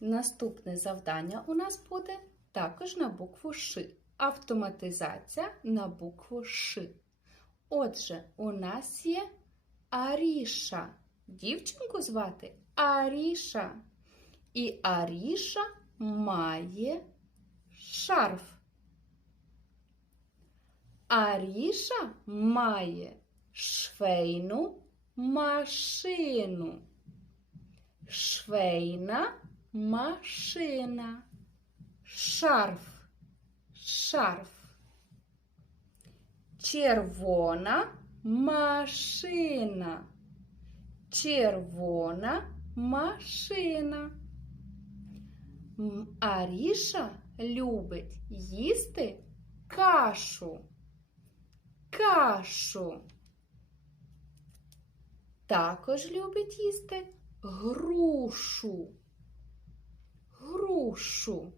Наступне завдання у нас буде також на букву Ш. Автоматизація на букву Ш. Отже, у нас є Аріша. Дівчинку звати Аріша. І Аріша має шарф. Аріша має швейну машину. Швейна машина. Шарф. Шарф. Червона машина. Червона машина. Аріша любить їсти кашу. Кашу. Також любить їсти грушу. Грушу.